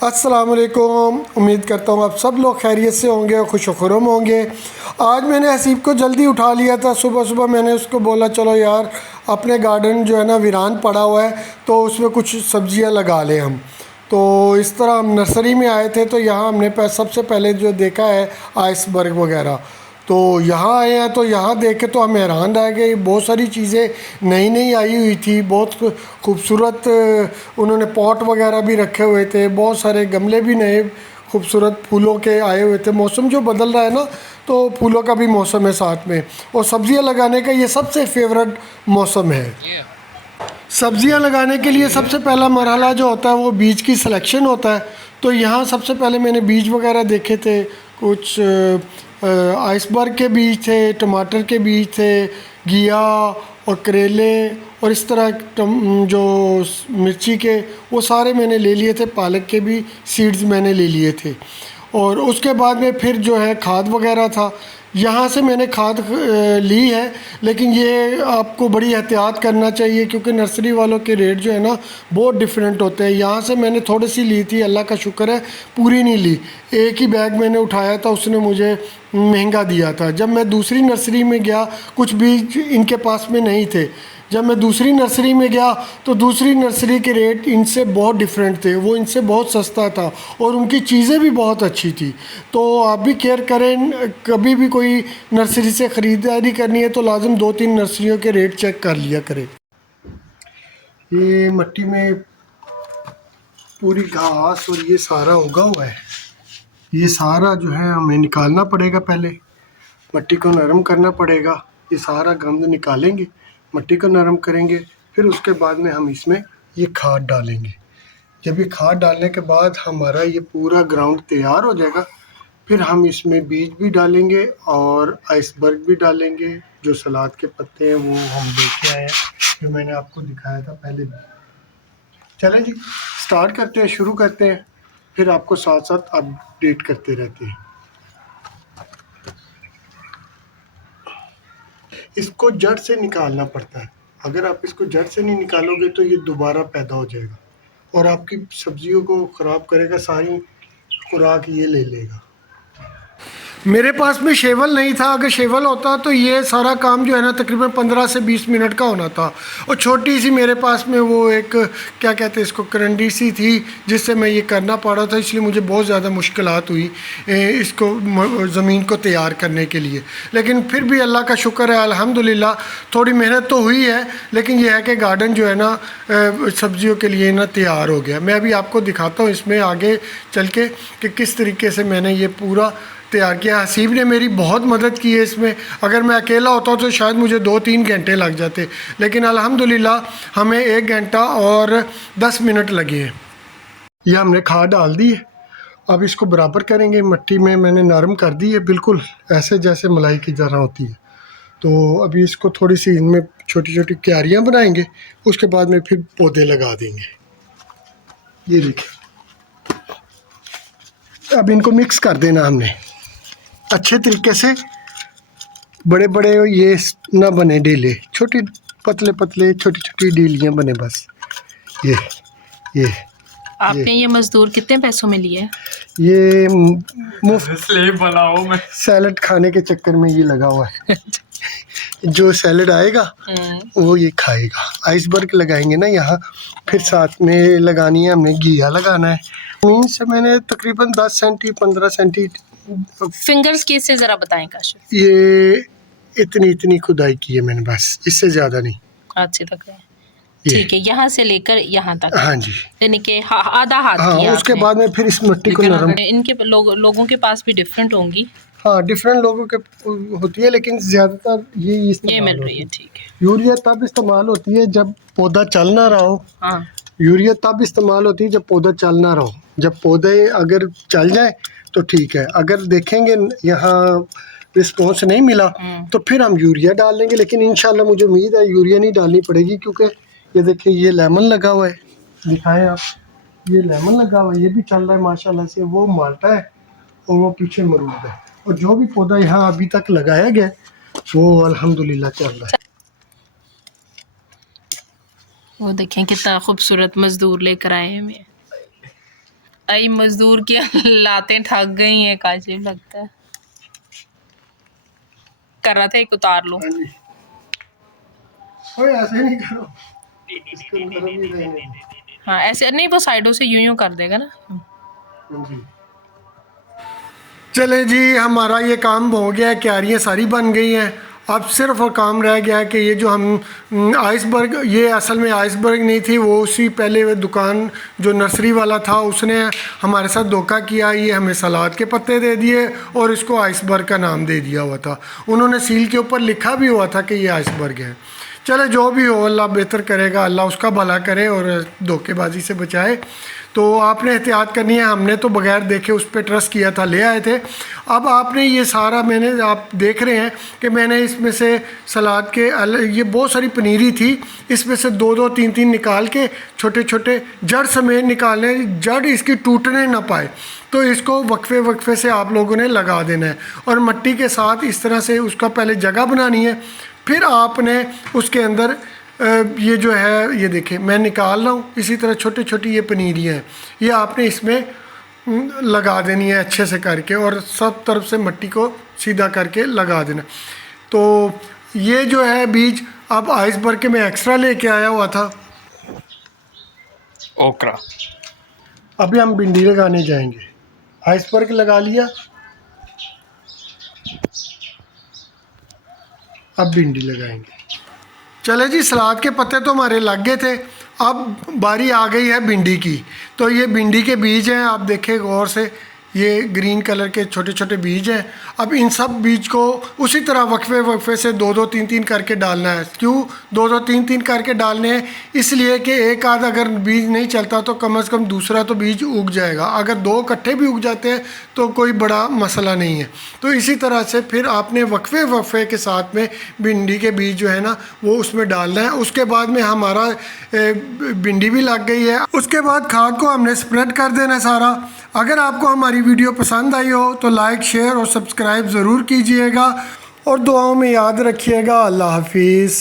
अस्सलाम वालेकुम। उम्मीद करता हूँ आप सब लोग खैरियत से होंगे और खुश खुरम होंगे। आज मैंने हसीब को जल्दी उठा लिया था। सुबह सुबह मैंने उसको बोला चलो यार अपने गार्डन जो है ना वीरान पड़ा हुआ है तो उसमें कुछ सब्जियां लगा लें हम। तो इस तरह हम नर्सरी में आए थे तो यहाँ हमने सबसे पहले जो देखा है आइसबर्ग वगैरह। तो यहाँ आए हैं तो यहाँ देख के तो हम हैरान रह गए। बहुत सारी चीज़ें नई नई आई हुई थी, बहुत खूबसूरत उन्होंने पॉट वगैरह भी रखे हुए थे, बहुत सारे गमले भी नए खूबसूरत फूलों के आए हुए थे। मौसम जो बदल रहा है ना तो फूलों का भी मौसम है साथ में, और सब्जियां लगाने का ये सबसे फेवरेट मौसम है। सब्जियां लगाने के लिए सबसे पहला मरहला जो होता है वो बीज की सिलेक्शन होता है। तो यहाँ सबसे पहले मैंने बीज वगैरह देखे थे, कुछ आइसबर्ग के बीज थे, टमाटर के बीज थे, घिया और करेले और इस तरह जो मिर्ची के वो सारे मैंने ले लिए थे। पालक के भी सीड्स मैंने ले लिए थे। और उसके बाद में फिर जो है खाद वगैरह था। यहाँ से मैंने खाद ली है, लेकिन ये आपको बड़ी एहतियात करना चाहिए क्योंकि नर्सरी वालों के रेट जो है ना बहुत डिफरेंट होते हैं। यहाँ से मैंने थोड़ी सी ली थी, अल्लाह का शुक्र है पूरी नहीं ली। एक ही बैग मैंने उठाया था, उसने मुझे महंगा दिया था। जब मैं दूसरी नर्सरी में गया कुछ बीज इनके पास में नहीं थे। जब मैं दूसरी नर्सरी में गया तो दूसरी नर्सरी के रेट इनसे बहुत डिफरेंट थे, वो इनसे बहुत सस्ता था और उनकी चीज़ें भी बहुत अच्छी थी। तो आप भी केयर करें, कभी भी कोई नर्सरी से ख़रीदारी करनी है तो लाजम 2-3 नर्सरियों के रेट चेक कर लिया करें। ये मिट्टी में पूरी घास और ये सारा उगा हुआ है, ये सारा जो है हमें निकालना पड़ेगा। पहले मिट्टी को नरम करना पड़ेगा, ये सारा गंद निकालेंगे, मिट्टी को नरम करेंगे, फिर उसके बाद में हम इसमें ये खाद डालेंगे। जब ये खाद डालने के बाद हमारा ये पूरा ग्राउंड तैयार हो जाएगा, फिर हम इसमें बीज भी डालेंगे और आइसबर्ग भी डालेंगे। जो सलाद के पत्ते हैं वो हम लेके आए हैं, जो मैंने आपको दिखाया था पहले भी। चलें जी स्टार्ट करते हैं, शुरू करते हैं, फिर आपको साथ साथ अपडेट करते रहते हैं। इसको जड़ से निकालना पड़ता है, अगर आप इसको जड़ से नहीं निकालोगे तो ये दोबारा पैदा हो जाएगा और आपकी सब्जियों को ख़राब करेगा, सारी खुराक ये ले लेगा। मेरे पास में शेवल नहीं था, अगर शेवल होता तो ये सारा काम जो है ना तकरीबन 15 से 20 मिनट का होना था। और छोटी सी मेरे पास में वो एक क्या कहते हैं इसको करंडी सी थी जिससे मैं ये करना पड़ रहा था, इसलिए मुझे बहुत ज़्यादा मुश्किलात हुई इसको ज़मीन को तैयार करने के लिए। लेकिन फिर भी अल्लाह का शुक्र है अल्हम्दुलिल्लाह, थोड़ी मेहनत तो हुई है लेकिन यह है कि गार्डन जो है ना सब्जियों के लिए ना तैयार हो गया। मैं अभी आपको दिखाता हूँ इसमें आगे चल के कि किस तरीके से मैंने ये पूरा तैयार किया। हसीब ने मेरी बहुत मदद की है इसमें, अगर मैं अकेला होता तो शायद मुझे 2-3 घंटे लग जाते, लेकिन अल्हम्दुलिल्लाह हमें 1 घंटा और 10 मिनट लगे हैं। यह हमने खाद डाल दी है, अब इसको बराबर करेंगे। मिट्टी में मैंने नरम कर दी है, बिल्कुल ऐसे जैसे मलाई की तरह होती है। तो अभी इसको थोड़ी सी इनमें छोटी छोटी क्यारियाँ बनाएंगे, उसके बाद में फिर पौधे लगा देंगे। ये देखिए, अब इनको मिक्स कर देना हमने अच्छे तरीके से। बड़े बड़े ये ना बने डेले, छोटी पतले पतले छोटी छोटी डेलियाँ बने बस। ये आपने ये मजदूर कितने पैसों में लिए? ये मुफ्त स्लेव बनाओ मैं सैलड खाने के चक्कर में ये लगा हुआ है। जो सैलड आएगा वो ये खाएगा। आइसबर्ग लगाएंगे ना यहाँ, फिर साथ में लगानी है हमने घिया लगाना है। जमीन से मैंने तकरीबन 10 सेंटी 15 सेंटी फिंगर्स की से जरा बताएं काशिफ। ये इतनी खुदाई की है मैंने, बस इससे ज़्यादा नहीं। हाथ से तक है, ठीक है, यहाँ से लेकर यहाँ तक। हाँ जी, यानी कि आधा हाथ किया उसके आपने। बाद में फिर इस मिट्टी को नरम। इनके लोगों के पास भी डिफरेंट होंगी। हाँ डिफरेंट लोगों के होती है, लेकिन ज़्यादातर ये मिल रही है। ठीक है, यूरिया तब इस्तेमाल होती है जब पौधा चल ना रहा हो। हाँ, यूरिया तब इस्तेमाल होती है जब पौधा चल ना रहा हो। जब पौधे अगर चल जाए तो ठीक है, अगर देखेंगे यहाँ रिस्पॉन्स नहीं मिला तो फिर हम यूरिया डाल देंगे। लेकिन इंशाल्लाह मुझे उम्मीद है यूरिया नहीं डालनी पड़ेगी, क्योंकि ये देखिए ये लेमन लगा हुआ है, दिखाएं आप, ये लेमन लगा हुआ है, ये भी चल रहा है माशाल्लाह से। वो माल्टा है और वो पीछे मरूद है, और जो भी पौधा यहाँ अभी तक लगाया गया वो अल्हम्दुलिल्लाह चल रहा है। वो देखें कितना खूबसूरत मजदूर लेकर आए हैं। आई मजदूर की लातें थक गई हैं, काशिफ लगता है कर रहा था एक उतार लो। हाँ जी, कोई ऐसे नहीं करो, इसको तरफ ही रहने दो। हाँ ऐसे नहीं, वो साइडों से यूं यूं कर देगा ना। हाँ जी। चले जी, हमारा ये काम हो गया है, क्यारियाँ सारी बन गई हैं। अब सिर्फ और काम रह गया है कि ये जो हम आइसबर्ग, ये असल में आइसबर्ग नहीं थी, वो उसी पहले वो दुकान जो नर्सरी वाला था उसने हमारे साथ धोखा किया। ये हमें सलाद के पत्ते दे दिए और इसको आइसबर्ग का नाम दे दिया हुआ था। उन्होंने सील के ऊपर लिखा भी हुआ था कि ये आइसबर्ग है। चले जो भी हो, अल्लाह बेहतर करेगा, अल्लाह उसका भला करे और धोखेबाजी से बचाए। तो आपने एहतियात करनी है। हमने तो बगैर देखे उस पर ट्रस्ट किया था, ले आए थे। अब आपने ये सारा, मैंने, आप देख रहे हैं कि मैंने इसमें से सलाद के ये बहुत सारी पनीरी थी, इसमें से दो दो तीन तीन निकाल के छोटे छोटे जड़ समेत निकालने, जड़ इसकी टूटने ना पाए। तो इसको वक्फे वक्फे से आप लोगों ने लगा देना है और मिट्टी के साथ इस तरह से उसका पहले जगह बनानी है। फिर आपने उसके अंदर ये जो है, ये देखें मैं निकाल रहा हूँ, इसी तरह छोटी छोटी ये पनीरियाँ हैं, ये आपने इसमें लगा देनी है अच्छे से करके और सब तरफ से मिट्टी को सीधा करके लगा देना। तो ये जो है बीज अब आइसबर्ग के मैं एक्स्ट्रा लेके आया हुआ था। ओकरा अभी हम भिंडी लगाने जाएंगे। आइसबर्ग लगा लिया, अब भिंडी लगाएंगे। चले जी, सलाद के पत्ते तो हमारे लग गए थे, अब बारी आ गई है भिंडी की। तो ये भिंडी के बीज हैं, आप देखें गौर से, ये ग्रीन कलर के छोटे छोटे बीज हैं। अब इन सब बीज को उसी तरह वक्फे वक्फे से दो दो तीन तीन करके डालना है। क्यों दो दो तीन तीन करके डालने हैं? इसलिए कि एक आध अगर बीज नहीं चलता तो कम से कम दूसरा तो बीज उग जाएगा। अगर दो इकट्ठे भी उग जाते हैं तो कोई बड़ा मसला नहीं है। तो इसी तरह से फिर आपने वक्फे वक्फे के साथ में भिंडी के बीज जो है ना वो उसमें डालना है। उसके बाद में हमारा भिंडी भी लग गई है। उसके बाद खाद को हमने स्प्रेड कर देना है सारा। अगर आपको हमारी वीडियो पसंद आई हो तो लाइक, शेयर और सब्सक्राइब ज़रूर कीजिएगा और दुआओं में याद रखिएगा। अल्लाह हाफिज़।